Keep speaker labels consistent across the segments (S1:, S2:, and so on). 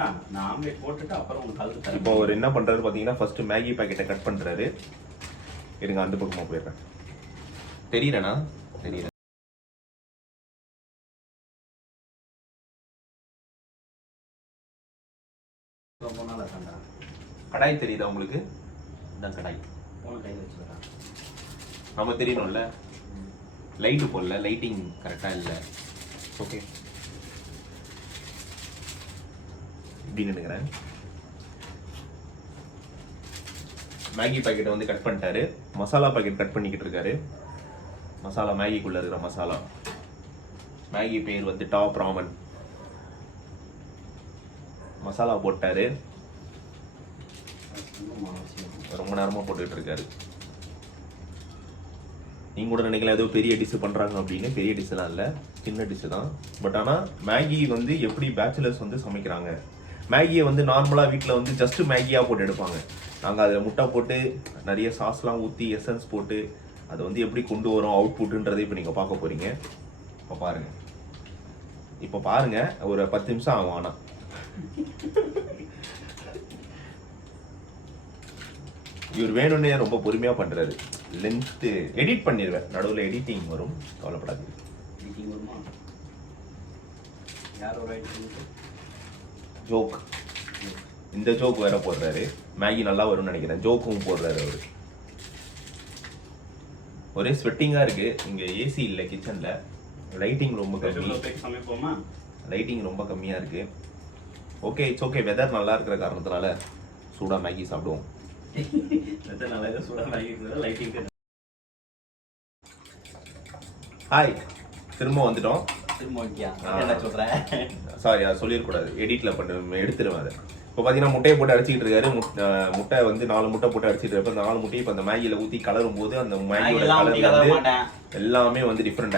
S1: அதான் நான் ஆம்லேட் போட்டுட்டு அப்புறம் உங்களுக்கு கலந்து தரேன்
S2: இப்போ அவர் என்ன பண்றாரு பாத்தீங்கன்னா ஃபர்ஸ்ட் மேகி பாக்கெட்டை கட் பண்றாரு. இருங்க அந்த பக்கமா போயிடுறேன் தெரியலனா தெரியல
S1: ரொம்ப நாள் அதான்டா
S2: கடாய் தெரியுதா உங்களுக்கு?
S1: இதான் கடாய். போன கையில்
S2: நம்ம தெரியணும்ல. லைட்டு போடல லைட்டிங் கரெக்டா இல்ல. ஓகே. அப்படின்னு நினைக்கிறேன். மேகி பாக்கெட்டை வந்து கட் பண்ணிட்டாரு. மசாலா பாக்கெட் கட் பண்ணிக்கிட்டு இருக்காரு. மசாலா மேகிக்குள்ள இருக்கிற மசாலா. மேகி பேர் வந்து டாப் ராமன் மசாலா போட்டாரு.
S1: ரொம்ப
S2: நேரமாக நேரமா போட்டுக்கிட்டு இருக்காரு. நீங்க கூட நினைக்கல ஏதோ பெரிய டிஷ் பண்றாங்க அப்படின்னு. பெரிய டிஷ்லாம் இல்லை. சின்ன டிஷ் தான். பட் ஆனா மேகி வந்து எப்படி பேச்சுலர்ஸ் வந்து சமைக்கிறாங்க? மேகியை வந்து நார்மலாக வீட்டில் வந்து ஜஸ்ட்டு மேகியாக போட்டு எடுப்பாங்க. நாங்கள் அதில் முட்டை போட்டு நிறைய சாஸ்லாம் ஊற்றி எசன்ஸ் போட்டு அதை வந்து எப்படி கொண்டு வரோம் அவுட்புட்ன்றதை இப்போ நீங்கள் பார்க்க போகிறீங்க இப்போ பாருங்கள் இப்போ பாருங்கள் ஒரு பத்து நிமிஷம் ஆகும் ஆனால் இவர் வேணும்னே ரொம்ப பொறுமையாக பண்ணுறாரு லென்த்து எடிட் பண்ணிடுவேன். நடுவில் எடிட்டிங் வரும். கவலைப்படாது
S1: எடிட்டிங் வருமா? யார் ஒரு
S2: ஜோக் இந்த ஜோக் வேற போடுறாரு. மேகி நல்லா வரும்னு நினைக்கிறேன். ஜோக்கும் போடுறாரு அவரு. ஒரே ஸ்வெட்டிங்கா இருக்கு. இங்க ஏசி இல்ல கிச்சன்ல லைட்டிங் ரொம்ப கம்மி. லைட்டிங் ரொம்ப கம்மியா இருக்கு. ஓகே இட்ஸ் ஓகே வெதர் நல்லா இருக்கிற காரணத்தினால சூடா மேகி சாப்பிடுவோம்.
S1: நாளாக சூடாக ஆகிட்டு லைட்டிங்
S2: ஹாய் திரும்ப வந்துட்டோம்.
S1: என்ன சொல்கிறேன்
S2: சாரி அதை சொல்லிடக்கூடாது. எடிட்ல பண்ண எடுத்துருவேன் அதை. இப்போ பார்த்தீங்கன்னா முட்டையை போட்டு அடிச்சிட்டு இருக்காரு. முட்டை வந்து நாலு முட்டை போட்டு அடிச்சிட்டு இருப்ப அந்த நாலு முட்டையை இப்போ அந்த மேகியில ஊற்றி கலரும் போது அந்த மேகியோட கலர் வந்து எல்லாமே வந்து டிஃப்ரெண்ட்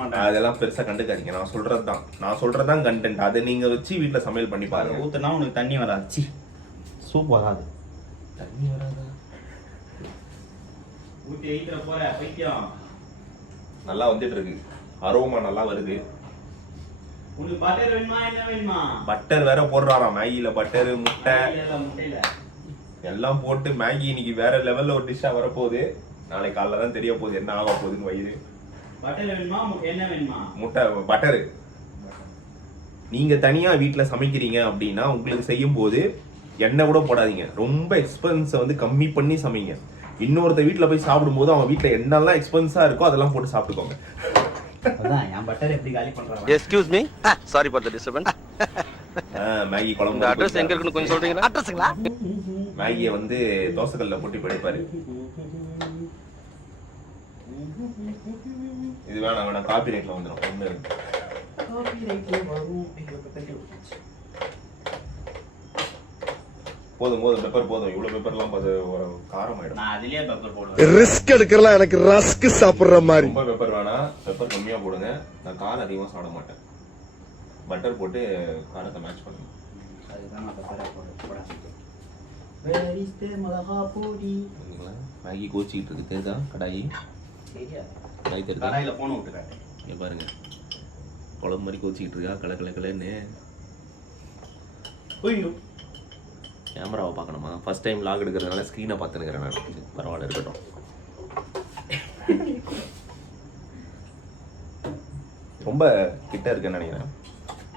S1: மாட்டேன்.
S2: அதெல்லாம் பெருசா கண்டுக்காதீங்க. நான் சொல்றது தான். நான் சொல்றது தான் கண்டென்ட் அதை நீங்க வச்சு வீட்ல சமையல் பண்ணி பாருங்க.
S1: ஊற்றுனா உனக்கு தண்ணி வராது. சி சூப் வராது.
S2: தண்ணி வராதா?
S1: ஊற்றி வைக்கிற போற பைத்தியம்.
S2: நல்லா வந்துட்டு இருக்கு. அரோமா நல்லா வருது.
S1: பட்டர்
S2: வேற போடுறாராம் மேகியில பட்டர் முட்டை. எல்லாம் போட்டு மேகி இன்னைக்கு வேற லெவல்ல ஒரு டிஷ்ஷா வரப்போகுது. நாளைக்கு காலைல தான் தெரிய போகுது என்ன ஆக போகுதுன்னு வயிறு. முட்டை பட்டரு நீங்க தனியா வீட்ல சமைக்கிறீங்க அப்படின்னா உங்களுக்கு செய்யும் போது எண்ணெய் கூட போடாதீங்க. ரொம்ப எக்ஸ்பென்ஸை வந்து கம்மி பண்ணி சமைங்க. இன்னொருத்த வீட்ல போய் சாப்பிடும்போது அவங்க வீட்ல என்னெல்லாம் எக்ஸ்பென்ஸா இருக்கோ அதெல்லாம் போட்டு சாப்பிட்டுக்கோங்க.
S1: அதான் என் பட்டர் எப்படி காலி பண்றாங்க
S3: excuse me sorry for the disturbance
S2: ah, Maggi
S3: இந்த
S2: குழம்பு
S3: அட்ரஸ் எங்க இருக்குன்னு கொஞ்சம் சொல்றீங்களா? அட்ரஸுங்களா
S2: மேகியை வந்து தோசைக்கல்ல போட்டு இப்ப எடுப்பாரு இது வேணாம் வேணாம். காப்பி ரேட்ல வந்துடும் போதும் போதும் பெப்பர் போதும். இவ்வளவு பெப்பர்லாம் ஒரு காரம் ஆயிடும்
S1: நான் அதுலயே பெப்பர் போடுவேன்.
S4: ரிஸ்க் எடுக்கிறலாம் எனக்கு ரஸ்க் சாப்பிடுற மாதிரி.
S2: ரொம்ப பெப்பர் வேணாம். பெப்பர் கம்மியா போடுங்க. நான் காரம் அதிகமா சாப்பிட மாட்டேன். பட்டர் போட்டு காரத்தை மேட்ச் பண்ணுங்க.
S1: அதுதான் நான் பெப்பரை போடுறேன் மிளகா பொடி?
S2: மேகி கோச்சிக்கிட்டு இருக்கு. தெரியுதா? கடாயி?
S1: தெரியாது.
S2: கடாய் தெரியுதா?
S1: கடாயில போன விட்டு காட்டு
S2: இங்க பாருங்க. குழம்பு மாதிரி கோச்சிக்கிட்டு இருக்கா? கல கல கலன்னு.
S1: ஐயோ.
S2: கேமராவை பார்க்கணுமா? ஃபர்ஸ்ட் டைம் லாக் எடுக்கிறதுனால ஸ்க்ரீனை பார்த்துனுக்கிறேன் நான். பரவாயில்ல இருக்கட்டும். ரொம்ப கிட்ட இருக்குன்னு நினைக்கிறேன்.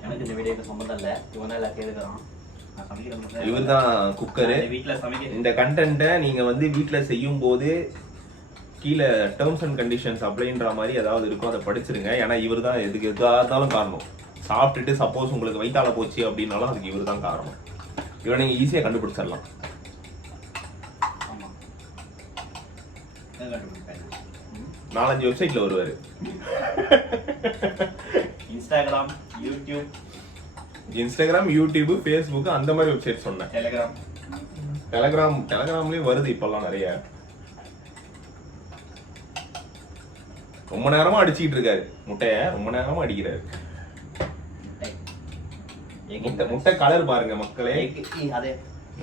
S1: எனக்கு இந்த வீடியோக்கு சம்மந்தம் இல்ல. இவன் எல்லாம் கேட்குறான்
S2: இவர் தான் குக்கரு
S1: வீட்டுல சமைக்கிறேன்.
S2: இந்த கண்டென்ட்டை நீங்க வந்து வீட்ல செய்யும் போது கீழே டேர்ம்ஸ் அண்ட் கண்டிஷன்ஸ் அப்படின்ற மாதிரி ஏதாவது இருக்கும் அதை படிச்சிருங்க. ஏன்னா இவர் தான் எதுக்கு எதாக இருந்தாலும் காரணம். சாப்பிட்டுட்டு சப்போஸ் உங்களுக்கு வயித்தால போச்சு அப்படின்னாலும் அதுக்கு இவர் தான் காரணம். இவரை நீங்க ஈஸியா கண்டுபிடிச்சிடலாம். நாலஞ்சு வெப்சைட்ல வருவாரு.
S1: Instagram YouTube
S2: Instagram YouTube Facebook அந்த மாதிரி வெப்சைட் சொன்னேன்.
S1: டெலிகிராம்
S2: டெலகிராம் டெலகிராம்லயும் வருது இப்பெல்லாம் நிறைய. ரொம்ப நேரமா அடிச்சிட்டு இருக்காரு. முட்டைய ரொம்ப நேரமா அடிக்கிறாரு. முட்டை முட்டை கலர் பாருங்க மக்களே.
S1: அதே.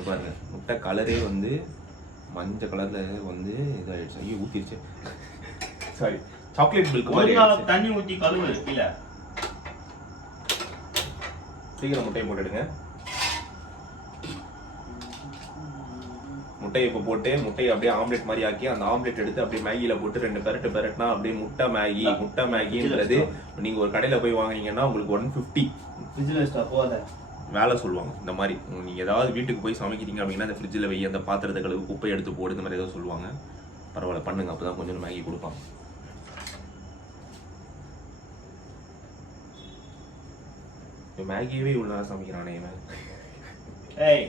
S2: பாருங்க. முட்டை கலரே வந்து மஞ்சள் கலர்ல வந்து இதாயிடுச்சு. ஐயோ ஊத்திருச்சு. சாரி சாக்லேட் மில்க் மாதிரி.
S1: தண்ணி ஊத்தி கழுவு கீழே.
S2: சீக்கிரம் முட்டையை போட்டுடுங்க. முட்டையை இப்போ போட்டு முட்டையை அப்படியே ஆம்லெட் மாதிரி ஆக்கி அந்த ஆம்லெட் எடுத்து அப்படியே மேகியில போட்டு ரெண்டு பெரட்டு பெரட்னா அப்படியே முட்டை மேகி முட்டை மேகின்றது. நீங்க ஒரு கடையில போய் வாங்குனீங்கன்னா உங்களுக்கு ஒன் ஃபிஃப்டி
S1: ஃப்ரிட்ஜில் வச்சுட்டா போகாத
S2: வேலை சொல்லுவாங்க. இந்த மாதிரி நீங்க ஏதாவது வீட்டுக்கு போய் சமைக்கிறீங்க அப்படின்னா அந்த ஃப்ரிட்ஜில் வை அந்த பாத்திரத்தை கழுவு குப்பை எடுத்து போடு இந்த மாதிரி ஏதோ சொல்லுவாங்க. பரவாயில்ல பண்ணுங்க. அப்பதான் கொஞ்சம் மேகி கொடுப்பாங்க. மேகியவே இவ்வளோ நேரம் சமைக்கிறானே இவன்.
S1: ஏய்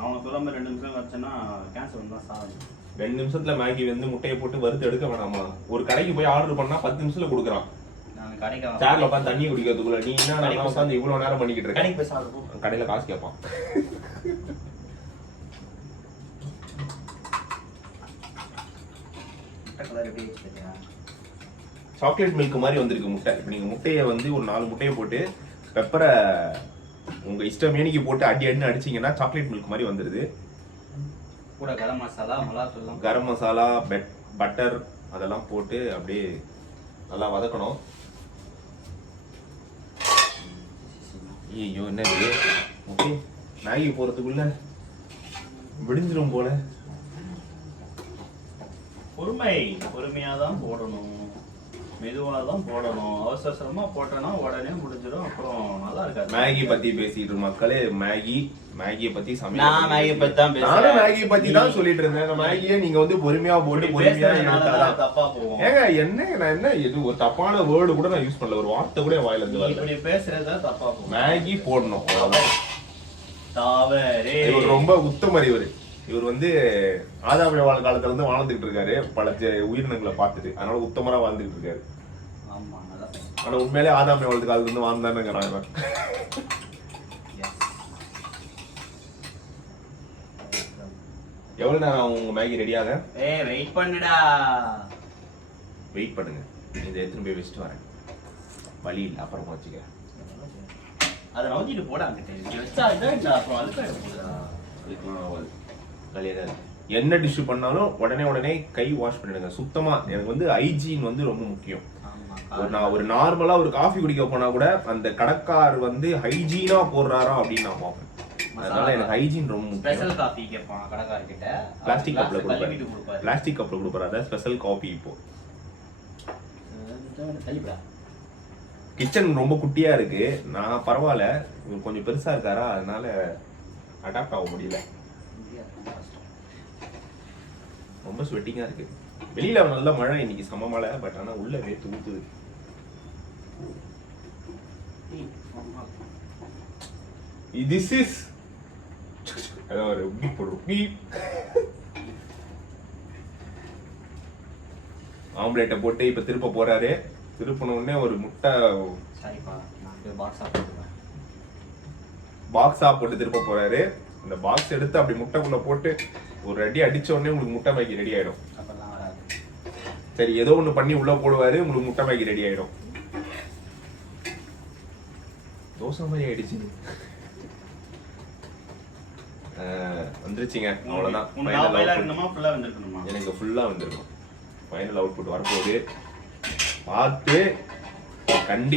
S1: அவன் சொல்ல மாதிரி ரெண்டு நிமிஷம் வச்சேன்னா கேன்சர் வந்தா சாகுது
S2: ரெண்டு நிமிஷத்துல மேகி வந்து முட்டையை போட்டு வறுத்து எடுக்க வேணாமா? ஒரு கடைக்கு போய் ஆர்டர் பண்ணா பத்து நிமிஷத்துல கொடுக்குறான். சேர்ல உட்காந்து தண்ணி குடிக்கிறதுக்குள்ள நீ என்ன உட்காந்து இவ்வளவு நேரம் பண்ணிக்கிட்டு இருக்க
S1: கடைக்கு போய்
S2: கடையில காசு கேட்பான் சாக்லேட் மில்க் மாதிரி வந்திருக்கு முட்டை. இப்போ நீங்க முட்டையை வந்து ஒரு நாலு முட்டையை போட்டு பெப்பரை உங்க இஷ்ட மேனிக்கு போட்டு அடி அடின்னு அடிச்சீங்கன்னா சாக்லேட் மில்க் மாதிரி வந்துருது.
S1: கூட கரம் மசாலா மிளகாத்தூள்லாம்
S2: கரம் மசாலா பெட் பட்டர் அதெல்லாம் போட்டு அப்படியே நல்லா வதக்கணும். ஐயோ என்னது? ஓகே மேகி போறதுக்குள்ள விடிஞ்சிரும் போல.
S1: பொறுமை பொறுமையா தான் போடணும். மெதுவா தான் போடணும். அவசர அவசரமா போட்டோன்னா உடனே முடிஞ்சிடும். அப்புறம் நல்லா இருக்காது.
S2: மேகி பத்தி பேசிட்டு மக்களே மேகி மேகியை பத்தி சமையல்
S1: நான் மேகி பத்தி தான் பேசுறேன்.
S2: மேகி பத்தி தான் சொல்லிட்டு இருந்தேன். அந்த மேகியை நீங்க வந்து பொறுமையா போட்டு பொறுமையா
S1: தப்பா போவோம்.
S2: ஏங்க என்ன நான் என்ன இது ஒரு தப்பான வேர்டு கூட நான் யூஸ் பண்ணல. ஒரு வார்த்தை கூட வாயில இருந்து வரல.
S1: இப்படி பேசுறது தப்பா போகும்.
S2: மேகி போடணும். இவர் ரொம்ப உத்தமர் இவர் வந்து ஆதாம் வாழ் காலத்துல இருந்து வாழ்ந்துகிட்டு இருக்காரு. பல உயிரினங்களை பார்த்துட்டு. அதனால உத்தமரா வாழ்ந்துகிட்டு இருக்காரு. ஆனா உண்மையிலே ஆதாம் வாழ்ந்த காலத்துல இருந்து
S1: Yes.
S2: எவ்வளவு நேரம் உங்க மேகி ரெடியாக
S1: ஏய் வெயிட் பண்ணுடா.
S2: வெயிட் பண்ணுங்க. இதை எடுத்துன்னு போய் வச்சுட்டு வரேன். வழி இல்லை அப்புறமா வச்சுக்க
S1: அதை நவுத்திட்டு போட அங்கிட்ட. இப்படி வச்சா இதான் இந்த அப்புறம் அழுக்காயிட போகுதுடா
S2: அதுக்கெல்லாம் ஆகாது. இருக்கு. என்ன டிஷ் பண்ணாலும் உடனே உடனே கை வாஷ் பண்ணிடுங்க. சுத்தமா எனக்கு வந்து ஹைஜீன் வந்து ரொம்ப முக்கியம். ஒரு நான் ஒரு நார்மலா ஒரு காஃபி குடிக்க போனா கூட அந்த கடைக்கார் வந்து ஹைஜீனா போடுறாரா அப்படின்னு நான் பார்ப்பேன். அதனால எனக்கு ஹைஜீன் ரொம்ப முக்கியம்.
S1: ஸ்பெஷல் காஃபி கேட்பான் கடைக்காரர்கிட்ட.
S2: பிளாஸ்டிக் கப்ல கொடுப்பாரு. பிளாஸ்டிக் கப்ல கொடுப்பாரு. அதான் ஸ்பெஷல் காஃபி இப்போ. கிச்சன் ரொம்ப குட்டியா இருக்கு. நான் பரவாயில்ல. கொஞ்சம் பெருசா இருக்காரா? அதனால அடாப்ட் ஆக முடியல. ரொம்ப ஸ்வெட்டிங்கா இருக்கு. வெளியில நல்ல மழை இன்னைக்கு செம மழை பட் ஆனா உள்ள வேத்து ஊத்துது திஸ் இஸ் அதான் ஒரு பீப் போடுறோம் பீப் ஆம்லேட்டை போட்டு இப்ப திருப்ப போறாரு. திருப்பின உடனே ஒரு முட்டை
S1: சரிப்பா நான் போய் பாக்ஸ் சாப்பிடுவேன்
S2: பாக்ஸா போட்டு திருப்ப போறாரு. அந்த பாக்ஸ் எடுத்து அப்படி முட்டைக்குள்ள போட்டு ஒரு அடி அடிச்ச உடனே உங்களுக்கு முட்டை மேகி ரெடி ஆயிடும். சரி ஏதோ ஒண்ணு பண்ணி உள்ள போடுவாரு உங்களுக்கு முட்டை மேகி ரெடி ஆயிடும். தோசை மாதிரி ஆயிடுச்சு. வந்துருச்சுங்க.
S1: வந்திருக்கணுமா
S2: எனக்கு ஃபுல்லா வந்திருக்கும். ஃபைனல் அவுட்புட் வரப்போகுது. பார்த்து கண்டி